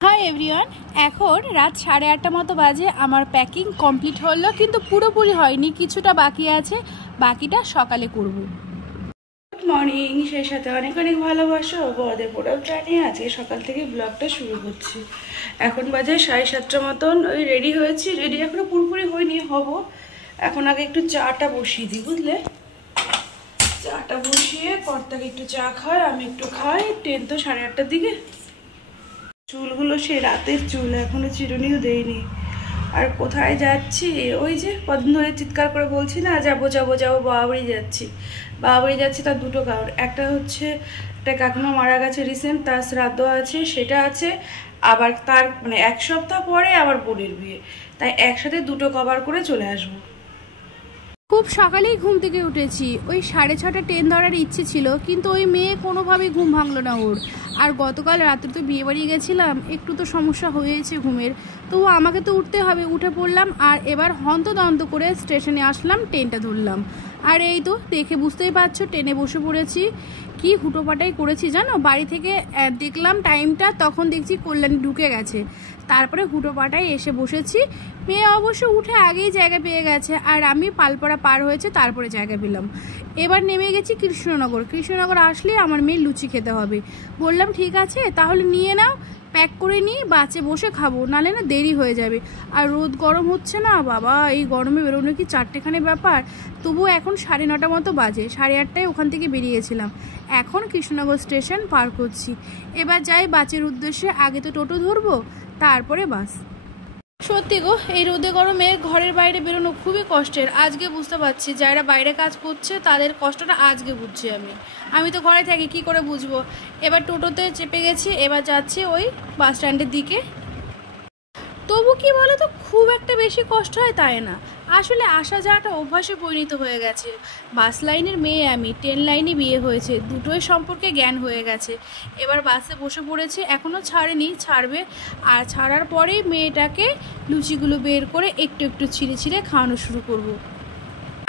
Hi everyone, এখন রাত 8:30 মতো বাজে। আমার প্যাকিং কমপ্লিট হলো, কিন্তু পুরোপুরি হয়নি, কিছুটা বাকি আছে, বাকিটা সকালে করব। গুড মর্নিং, সেই সাথে অনেক অনেক ভালোবাসা ও বড়দের পোড়াল জানিয়ে আজকে সকাল থেকে ব্লগটা শুরু করছি। এখন বাজে 7:30 মতন, ওই রেডি হয়েছি, রেডি এখনো পুরোপুরি হয়নি, হব। এখন আগে একটু চাটা বসিয়ে দিই, বুঝলে? চাটা বসিয়ে কর্তাকে একটু চা খায়, আমি একটু খাই। ট্রেন তো 8:30টার দিকে। চুলগুলো সে রাতের চুল, এখনো চিরুনিও দেয়নি। আর কোথায় যাচ্ছি, ওই যে কদিন ধরে চিৎকার করে বলছি না, যাবো যাবো যাবো, বাবাবাড়ি যাচ্ছি। বাবাবাড়ি যাচ্ছি তার দুটো কারণ, একটা হচ্ছে একটা কাকিমা মারা গেছে রিসেন্ট, তার শ্রাদ্ধ আছে, সেটা আছে। আবার তার মানে 1 সপ্তাহ পরে আবার বোনের বিয়ে, তাই একসাথে দুটো কভার করে চলে আসবো। খুব সকালেই ঘুম থেকে উঠেছি, ওই 6:30 ট্রেন ধরার ইচ্ছে ছিল, কিন্তু ওই মেয়ে কোনোভাবেই ঘুম ভাঙলো না ওর। আর গতকাল রাত্রে তো বিয়ে বাড়ি গেছিলাম, একটু তো সমস্যা হয়েছে ঘুমের, তবু আমাকে তো উঠতে হবে। উঠে পড়লাম, আর এবার হন্তদন্ত করে স্টেশনে আসলাম, ট্রেনটা ধরলাম। আর এই তো দেখে বুঝতেই পারছো, ট্রেনে বসে পড়েছি। কি হুটোপাটাই করেছি জানো, বাড়ি থেকে দেখলাম টাইমটা, তখন দেখছি কল্যাণী ঢুকে গেছে। তারপরে হুটোপাটাই এসে বসেছি। মেয়ে অবশ্য উঠে আগেই জায়গা পেয়ে গেছে, আর আমি পালপাড়া পার হয়েছে তারপরে জায়গা পেলাম। এবার নেমে গেছি কৃষ্ণনগর। কৃষ্ণনগর আসলে আমার মেয়ে লুচি খেতে হবে। বললাম ঠিক আছে, তাহলে নিয়ে নাও, প্যাক করে নিই, বাসে বসে খাবো, নাহলে না দেরি হয়ে যাবে। আর রোদ গরম হচ্ছে না বাবা, এই গরমে বেরোনো কি চারটেখানে ব্যাপার। তবুও এখন 9:30 মতো বাজে, 8:30টায় ওখান থেকে বেরিয়েছিলাম। এখন কৃষ্ণনগর স্টেশন পার করছি। এবার যাই বাসের উদ্দেশ্যে, আগে তো টোটো ধরবো, তারপরে বাস। সত্যি গো, এই রোদে গরমে ঘরের বাইরে বেরোনো খুবই কষ্টের। আজকে বুঝতে পারছি, যারা বাইরে কাজ করছে তাদের কষ্টটা আজকে বুঝছি আমি তো ঘরে থাকি, কি করে বুঝবো। এবার টোটোতে চেপে গেছি, এবার যাচ্ছি ওই বাস স্ট্যান্ডের দিকে। তবু কি বলো তো, খুব একটা বেশি কষ্ট হয় তাই না, আসলে আসা যাওয়াটা অভ্যাসে পরিণত হয়ে গেছে। বাস লাইনের মেয়ে আমি, ট্রেন লাইনে বিয়ে হয়েছে, দুটোই সম্পর্কে জ্ঞান হয়ে গেছে। এবার বাসে বসে পড়েছে, এখনও ছাড়েনি, ছাড়বে। আর ছাড়ার পরেই মেয়েটাকে লুচিগুলো বের করে একটু একটু ছিঁড়ে ছিঁড়ে খাওয়ানো শুরু করব।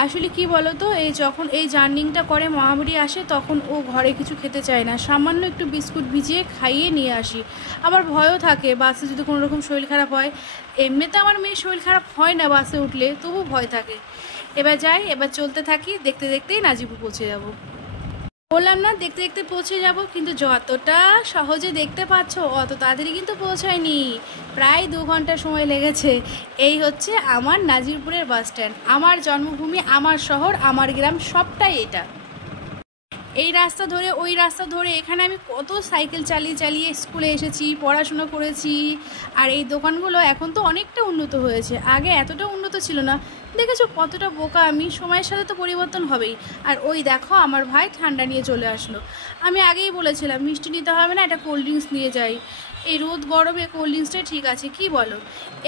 আসলে কি বলো তো, এই যখন এই জার্নিংটা করে মামাবাড়ি আসে, তখন ও ঘরে কিছু খেতে চায় না, সামান্য একটু বিস্কুট ভিজিয়ে খাইয়ে নিয়ে আসি। আবার ভয়ও থাকে বাসে যদি কোনো রকম শরীর খারাপ হয়। এমনিতে আমার মেয়ের শরীর খারাপ হয় না বাসে উঠলে, তবু ভয় থাকে। এবার যাই, এবার চলতে থাকি, দেখতে দেখতেই নাজিপুর পৌঁছে যাব। বললাম না দেখতে দেখতে পৌঁছে যাব, কিন্তু যতটা সহজে দেখতে পাচ্ছ অত তাড়াতাড়ি কিন্তু পৌঁছায়নি, প্রায় 2 ঘন্টা সময় লেগেছে। এই হচ্ছে আমার নাজিরপুরের বাস স্ট্যান্ড, আমার জন্মভূমি, আমার শহর, আমার গ্রাম, সবটাই এটা। এই রাস্তা ধরে ওই রাস্তা ধরে এখানে আমি কত সাইকেল চালিয়ে চালিয়ে স্কুলে এসেছি, পড়াশোনা করেছি। আর এই দোকানগুলো এখন তো অনেকটা উন্নত হয়েছে, আগে এতটা উন্নত ছিল না। দেখেছো কতটা বোকা আমি, সময়ের সাথে তো পরিবর্তন হবেই। আর ওই দেখো আমার ভাই ঠান্ডা নিয়ে চলে আসলো। আমি আগেই বলেছিলাম মিষ্টি নিতে হবে না, একটা কোল্ড ড্রিঙ্কস নিয়ে যাই। এই রোদ গরমে কোল্ড ড্রিঙ্কসটাই ঠিক আছে, কি বলো?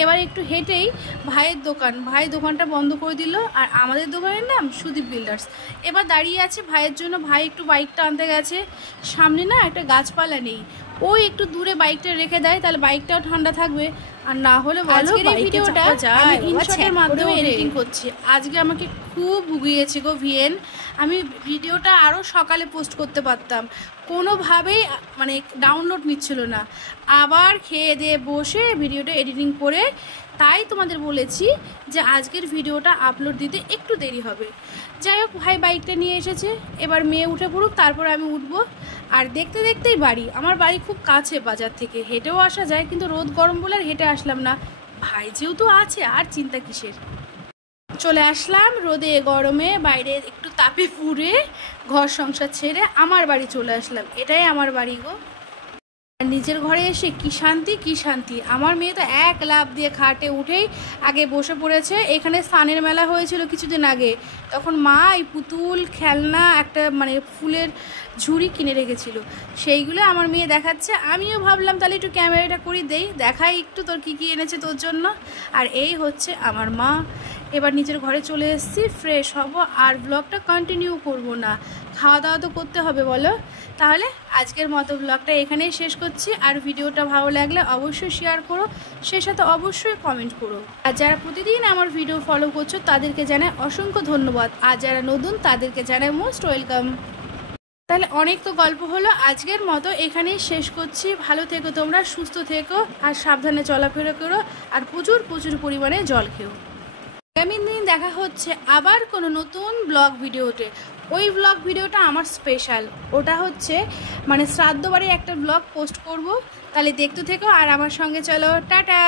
এবার একটু হেঁটেই ভাইয়ের দোকান, ভাই দোকানটা বন্ধ করে দিল। আর আমাদের দোকানের নাম সুদীপ বিল্ডার্স। এবার দাঁড়িয়ে আছে ভাইয়ের জন্য, ভাই একটু বাইকটা আনতে গেছে। সামনে না একটা গাছপালা নেই, ওই একটু দূরে বাইকটা রেখে দেয়, তাহলে বাইকটাও ঠান্ডা থাকবে। আর না হলে আজকের এই ভিডিওটা আমি ইনশটের মাধ্যমে এডিটিং করছি। আজকে আমাকে খুব ভুগিয়েছে গো ভিএন। আমি ভিডিওটা আরও সকালে পোস্ট করতে পারতাম, কোনোভাবেই মানে ডাউনলোড নিচ্ছিল না। আবার খেয়ে দিয়ে বসে ভিডিওটা এডিটিং করে, তাই তোমাদের বলেছি যে আজকের ভিডিওটা আপলোড দিতে একটু দেরি হবে। যাই হোক, ভাই বাইকটা নিয়ে এসেছে, এবার মেয়ে উঠে পড়ুক, তারপর আমি উঠবো। আর দেখতে দেখতেই বাড়ি, আমার বাড়ি খুব কাছে বাজার থেকে, হেঁটেও আসা যায়, কিন্তু রোদ গরম বলে আর হেঁটে আসলাম না। ভাই যেহেতু আছে, আর চিন্তা কিসের। চলে আসলাম রোদে গরমে, বাইরে একটু তাপে পুড়ে, ঘর সংসার ছেড়ে আমার বাড়ি চলে আসলাম। এটাই আমার বাড়ি গো। নিজের ঘরে এসে কি শান্তি, কি শান্তি। আমার মেয়ে তো এক লাফ দিয়ে খাটে উঠেই আগে বসে পড়েছে। এখানে স্নানের মেলা হয়েছিল কিছুদিন আগে, তখন মা এই পুতুল খেলনা একটা মানে ফুলের ঝুড়ি কিনে রেখেছিল, সেইগুলো আমার মেয়ে দেখাচ্ছে। আমিও ভাবলাম তাহলে একটু ক্যামেরাটা করি, দেখাই একটু তোর কী কী এনেছে তোর জন্য। আর এই হচ্ছে আমার মা। এবার নিজের ঘরে চলে এসেছি, ফ্রেশ হব, আর ব্লগটা কন্টিনিউ করব না, খাওয়া দাওয়া তো করতে হবে বলো। তাহলে আজকের মতো ব্লগটা এখানেই শেষ করছি। আর ভিডিওটা ভালো লাগলে অবশ্যই শেয়ার করো, সে সাথে অবশ্যই কমেন্ট করো। আর যারা প্রতিদিন আমার ভিডিও ফলো করছো তাদেরকে জানাই অসংখ্য ধন্যবাদ, আর যারা নতুন তাদেরকে জানাই মোস্ট ওয়েলকাম। তাহলে অনেক তো গল্প হলো, আজকের মতো এখানেই শেষ করছি। ভালো থেকো তোমরা, সুস্থ থেকো, আর সাবধানে চলাফেরা করো, আর প্রচুর প্রচুর পরিমাণে জল খেও। আগামী দিন দেখা হচ্ছে আবার কোনো নতুন ব্লগ ভিডিওতে। ওই ব্লগ ভিডিওটা আমার স্পেশাল, ওটা হচ্ছে মানে শ্রাদ্ধ বাড়ির একটা ব্লগ পোস্ট করব। তাহলে দেখতে থেকো আর আমার সঙ্গে চলো। টাটা।